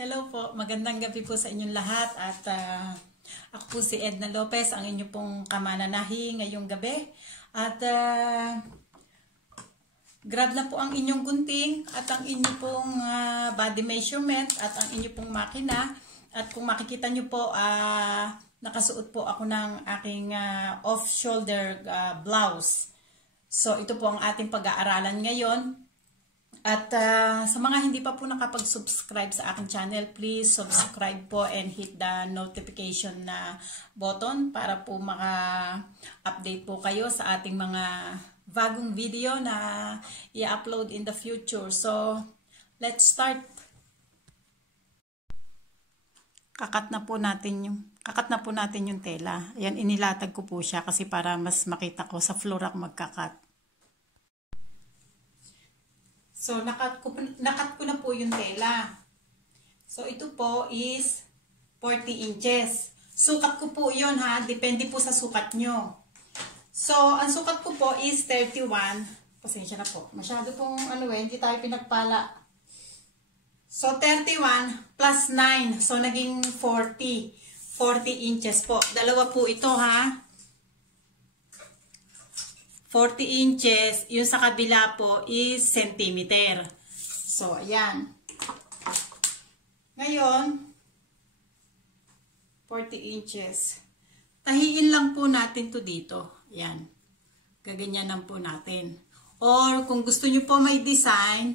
Hello po, magandang gabi po sa inyong lahat at ako po si Edna Lopez, ang inyong pong kamananahi ngayong gabi at grab na po ang inyong gunting at ang inyong pong body measurement at ang inyong pong makina at kung makikita nyo po nakasuot po ako ng aking off-shoulder blouse. So ito po ang ating pag-aaralan ngayon. At sa mga hindi pa po nakapag-subscribe sa aking channel, please subscribe po and hit the notification na button para po maka-update po kayo sa ating mga bagong video na i-upload in the future. So, let's start. Kakat na po natin yung tela. Ayan, inilatag ko po siya kasi para mas makita ko sa floor ako magkakat. So, nakat ko na po yung tela. So, ito po is 40 inches. Sukat ko po yun ha. Depende po sa sukat nyo. So, ang sukat ko po is 31. Pasensya na po. Masyado pong hindi tayo pinagpala. So, 31 plus 9. So, naging 40. 40 inches po. Dalawa po ito ha. 40 inches, yung sa kabila po is centimeter. So, ayan. Ngayon, 40 inches. Tahiin lang po natin to dito. Ayan. Gaganyanan po natin. Or, kung gusto nyo po may design,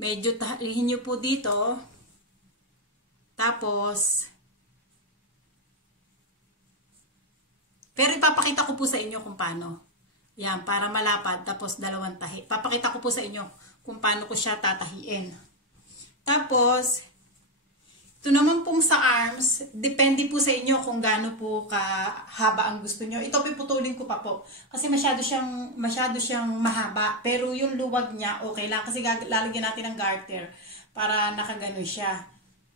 medyo tahiin nyo po dito. Tapos, pero ipapakita ko po sa inyo kung paano. Yan, para malapad, tapos dalawang tahi. Papakita ko po sa inyo kung paano ko siya tatahiin. Tapos, ito naman pong sa arms, depende po sa inyo kung gaano po kahaba ang gusto nyo. Ito piputulin ko pa po. Kasi masyado siyang mahaba. Pero yung luwag niya, okay lang. Kasi lalagyan natin ng garter para nakaganon siya.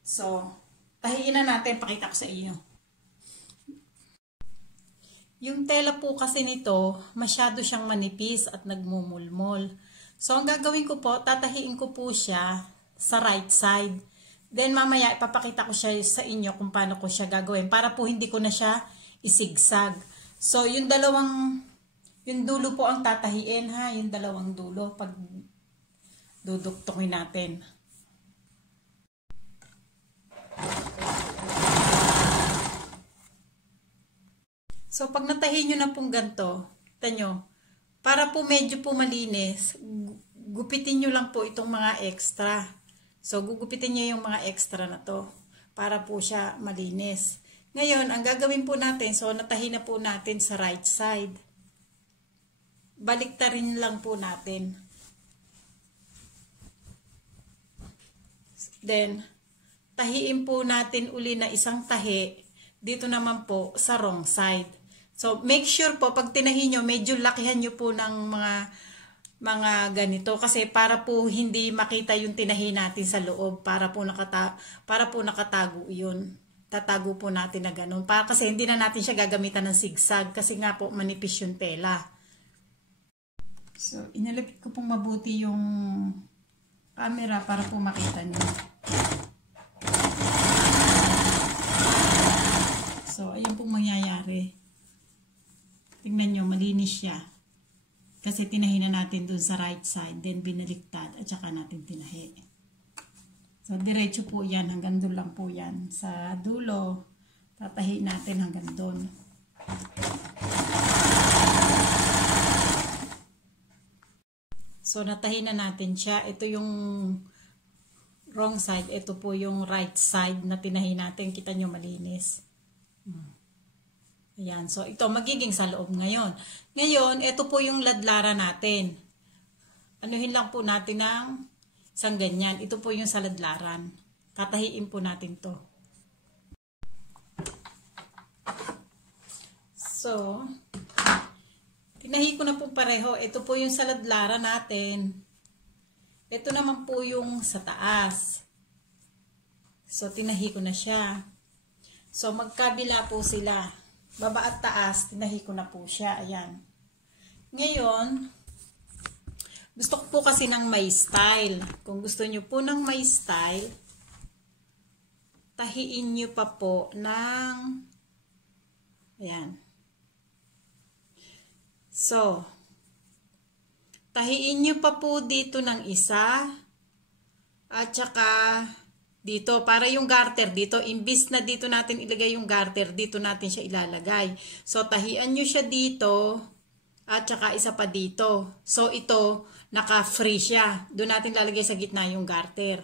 So, tahiin na natin, pakita ko sa inyo. Yung tela po kasi nito, masyado siyang manipis at nagmumulmol. So, ang gagawin ko po, tatahiin ko po siya sa right side. Then, mamaya, ipapakita ko siya sa inyo kung paano ko siya gagawin para po hindi ko na siya isigsag. So, yung dulo po ang tatahiin ha, yung dalawang dulo pag duduktukin natin. So, pag natahi nyo na pong ganito, kita nyo, para po medyo po malinis, gupitin nyo lang po itong mga extra. So, gugupitin nyo yung mga extra na to para po siya malinis. Ngayon, ang gagawin po natin, so natahi na po natin sa right side. Baliktarin lang po natin. Then, tahiin po natin uli na isang tahi. Dito naman po sa wrong side. So, make sure po, pag tinahi nyo, medyo lakihan nyo po ng mga ganito. Kasi para po hindi makita yung tinahi natin sa loob. Para po nakatago yun. Tatago po natin na ganun. Kasi hindi na natin siya gagamitan ng zigzag. Kasi nga po, manipis yung tela. So, inalagit ko pong mabuti yung camera para po makita nyo. So, ayun pong mangyayari. Tingnan nyo, malinis siya. Kasi tinahi na natin dun sa right side. Then, binaliktad. At saka natin tinahi. So, diretso po yan. Hanggang doon lang po yan. Sa dulo, tatahi natin hanggang doon. So, natahi na natin siya. Ito yung wrong side. Ito po yung right side na tinahi natin. Kita nyo, malinis. Ayan. So, ito magiging sa loob ngayon. Ngayon, ito po yung ladlara natin. Anuhin lang po natin ng isang ganyan. Ito po yung sa ladlaran. Katahiin po natin to. So, tinahi ko na po pareho. Ito po yung sa ladlara natin. Ito naman po yung sa taas. So, tinahi ko na siya. So, magkabila po sila. Baba at taas, tinahi ko na po siya. Ayan. Ngayon, gusto ko po kasi ng may style. Kung gusto nyo po ng may style, tahiin nyo pa po ng, ayan. So, tahiin nyo pa po dito ng isa, at saka dito, para yung garter dito, imbis na dito natin ilagay yung garter, dito natin siya ilalagay. So, tahian nyo siya dito, at saka isa pa dito. So, ito, naka-free siya. Doon natin lalagay sa gitna yung garter.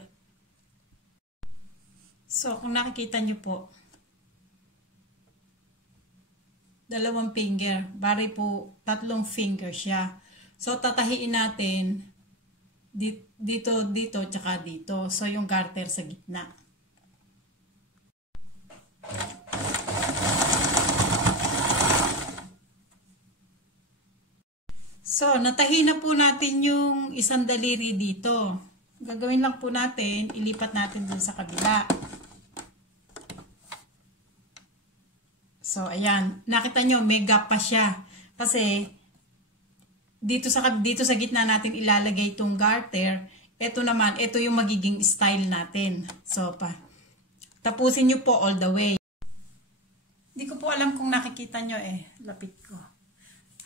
So, kung nakikita nyo po, 2 finger, bari po 3 finger siya. So, tatahiin natin dito, tsaka dito. So, yung garter sa gitna. So, natahi na po natin yung isang daliri dito. Gagawin lang po natin, ilipat natin dun sa kabila. So, ayan. Nakita nyo, may gap pa siya. Kasi, dito sa gitna natin ilalagay itong garter. Ito naman, ito yung magiging style natin. So, tapusin nyo po all the way. Hindi ko po alam kung nakikita nyo Lapit ko.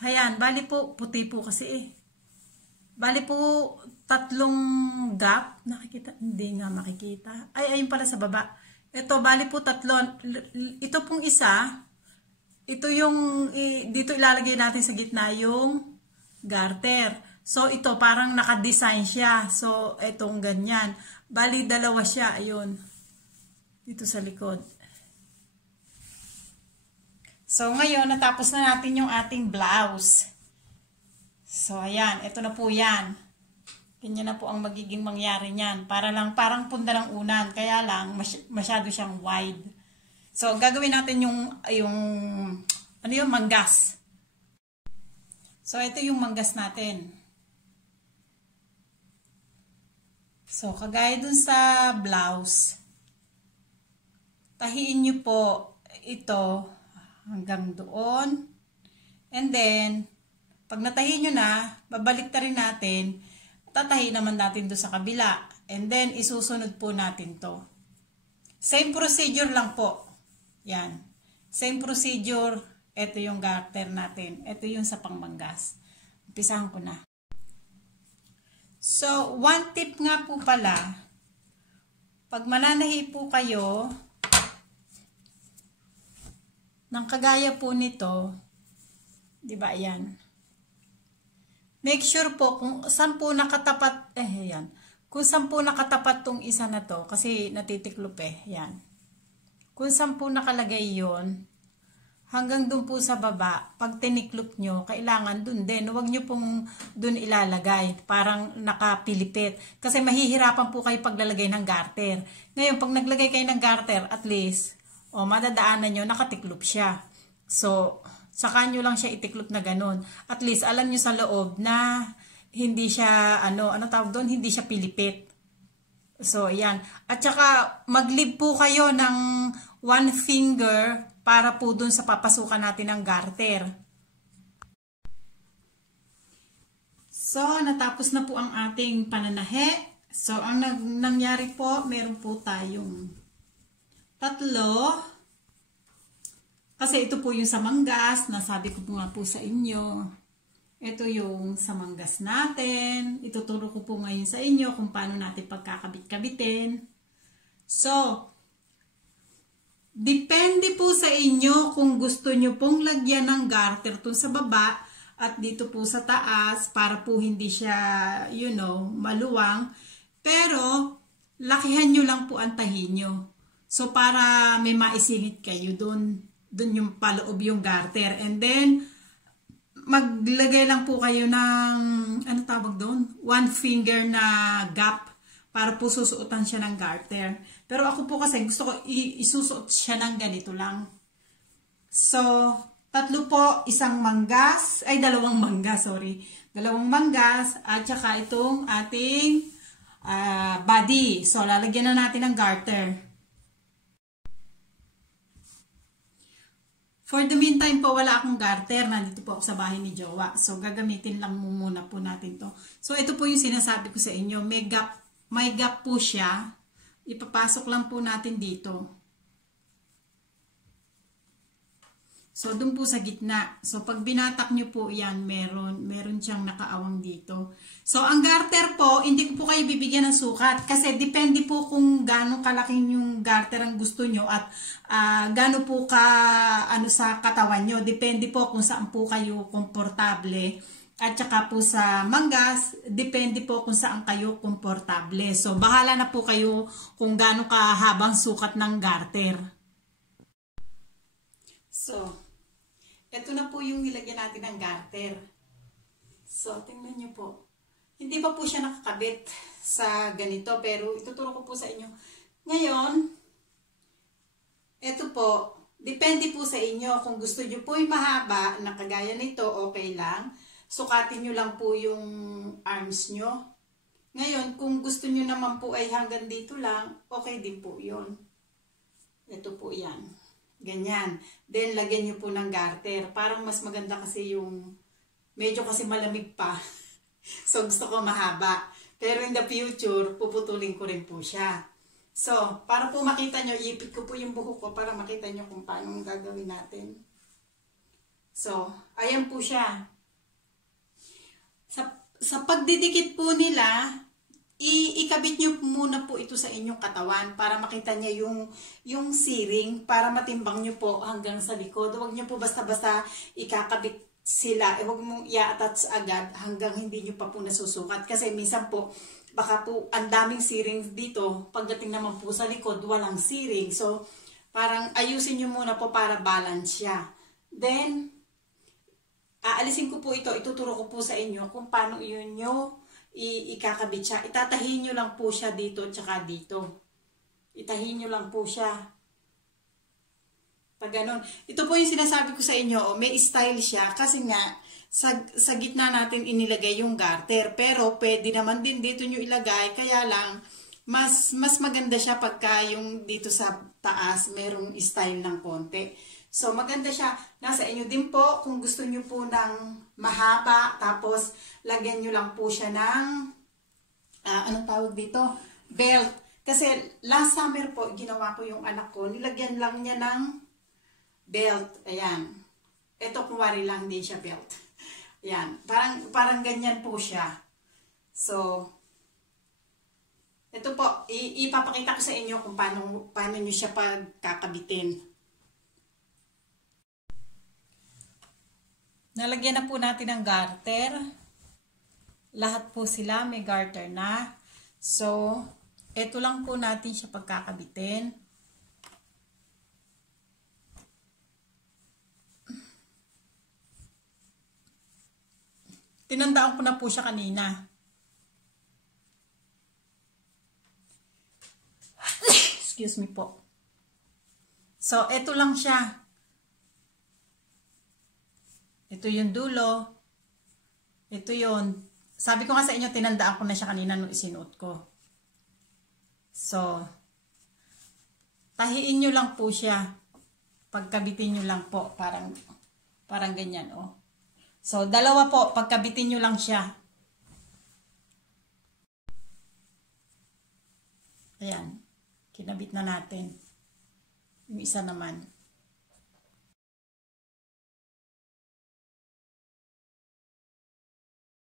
Ayan, bali po, puti po kasi Bali po 3 gap. Nakikita? Hindi nga makikita. Ay, ayun pala sa baba. Ito, bali po 3. Ito pong isa, ito yung, dito ilalagay natin sa gitna yung garter. So, ito parang naka-design siya. So, itong ganyan. Bali, 2 siya. Ayun. Dito sa likod. So, ngayon, natapos na natin yung ating blouse. So, ayan. Ito na po yan. Ganyan na po ang magiging mangyari niyan. Parang punda ng unan. Kaya lang, masyado siyang wide. So, gagawin natin ano yung manggas. So, ito yung manggas natin. So, kagaya dun sa blouse, tahiin nyo po ito hanggang doon. And then, pag natahin nyo na, babalik ta rin natin, tatahin naman natin doon sa kabila. And then, isusunod po natin to. Same procedure lang po. Yan. Same procedure. Ito yung garter natin. Ito yung sa pangmanggas. Umpisahan ko na. So, one tip nga po pala, pag mananahi po kayo ng kagaya po nito, di ba yan? Make sure po kung saan po nakatapat, yan. Kung saan po nakatapat tong isa na to, kasi natitiklop yan. Kung saan po nakalagay yon, hanggang dun po sa baba, pag tiniklop nyo, kailangan dun din. Huwag nyo pong dun ilalagay. Parang nakapilipit. Kasi mahihirapan po kayo paglalagay ng garter. Ngayon, pag naglagay kayo ng garter, at least, madadaanan nyo, nakatiklop siya. So, saka nyo lang siya itiklop na ganun. At least, alam nyo sa loob na hindi siya, ano tawag doon? Hindi siya pilipit. So, ayan. At saka, mag-leave po kayo ng 1 finger para po dun sa papasukan natin ng garter. So, natapos na po ang ating pananahe. So, ang nangyari po, meron po tayong 3. Kasi ito po yung sa manggas, nasabi ko po nga po sa inyo. Ito yung sa manggas natin. Ituturo ko po ngayon sa inyo kung paano natin pagkakabit-kabitin. So, depende po sa inyo kung gusto nyo pong lagyan ng garter to sa baba at dito po sa taas para po hindi siya, maluwang. Pero, lakihan nyo lang po ang tahi nyo. So, para may maisingit kayo dun yung paloob yung garter. And then, maglagay lang po kayo ng, ano tawag doon? 1 finger na gap para po susuotan siya ng garter. Pero ako po kasi gusto ko isusuot siya ng ganito lang. So, 3 po, 2 manggas at saka itong ating body. So, lalagyan na natin ng garter. For the meantime po, wala akong garter. Nandito po ako sa bahay ni Jowa. So, gagamitin lang muna po natin to. So, ito po yung sinasabi ko sa inyo. May gap po siya. ipapasok lang po natin dito. So, dun po sa gitna. So, pag binatak nyo po yan, meron siyang nakaawang dito. So, ang garter po, hindi ko po kayo bibigyan ng sukat. Kasi depende po kung gaano kalaking yung garter ang gusto nyo at gaano po sa katawan nyo. Depende po kung saan po kayo komportable. At saka po sa manggas, depende po kung saan kayo komportable. So, bahala na po kayo kung gaano kahabang sukat ng garter. So, ito na po yung nilagyan natin ng garter. So, tingnan nyo po. Hindi pa po siya nakakabit sa ganito, pero ituturo ko po sa inyo. Ngayon, ito po, depende po sa inyo. Kung gusto nyo po yung mahaba, na kagaya nito, okay lang. Sukatin nyo lang po yung arms nyo. Ngayon, kung gusto nyo naman po ay hanggang dito lang, okay din po yun. Ito po yan. Ganyan. Then, lagyan nyo po ng garter. Parang mas maganda kasi yung, medyo kasi malamig pa. So, gusto ko mahaba. Pero in the future, puputulin ko rin po siya. So, para po makita nyo, iipit ko po yung buhok ko para makita nyo kung paano gagawin natin. So, ayan po siya. Sa pagdidikit po nila, ikabit nyo muna po ito sa inyong katawan para makita niya yung siring, para matimbang nyo po hanggang sa likod. Huwag nyo po basta-basta ikakabit sila. Huwag mong i-attach agad hanggang hindi nyo pa po nasusukat. Kasi minsan po, baka po ang daming siring dito. Pagdating naman po sa likod, walang siring. So, parang ayusin nyo muna po para balance siya. Then, aalisin ko po ito. Ituturo ko po sa inyo kung paano yun nyo ikakabit siya. Itatahin nyo lang po siya dito tsaka dito. Itahin nyo lang po siya. Pag ganun. Ito po yung sinasabi ko sa inyo. Oh, may style siya. Kasi nga, sa gitna natin inilagay yung garter. Pero pwede naman din dito nyo ilagay. Kaya lang, mas maganda siya pagka yung dito sa taas, merong style ng konti. So, maganda siya. Nasa inyo din po kung gusto nyo po ng mahaba. Tapos, lagyan nyo lang po siya ng, anong tawag dito? Belt. Kasi, last summer po, ginawa ko yung anak ko. Nilagyan lang niya ng belt. Ayan. Ito, kuwari lang, hindi siya belt. Ayan. Parang ganyan po siya. So, ito po, ipapakita ko sa inyo kung paano nyo siya pagkakabitin. Nalagyan na po natin ng garter. Lahat po sila may garter na. So, ito lang po natin siya pagkakabitin. Tinandaan ko na po siya kanina. Excuse me po. So, ito lang siya. Ito yung dulo. Ito yun. Sabi ko nga sa inyo, tinandaan ko na siya kanina nung isinuot ko. So, tahiin nyo lang po siya. Pagkabitin nyo lang po. Parang ganyan, oh. So, dalawa po. Pagkabitin nyo lang siya. Ayan. Kinabit na natin. Yung isa naman.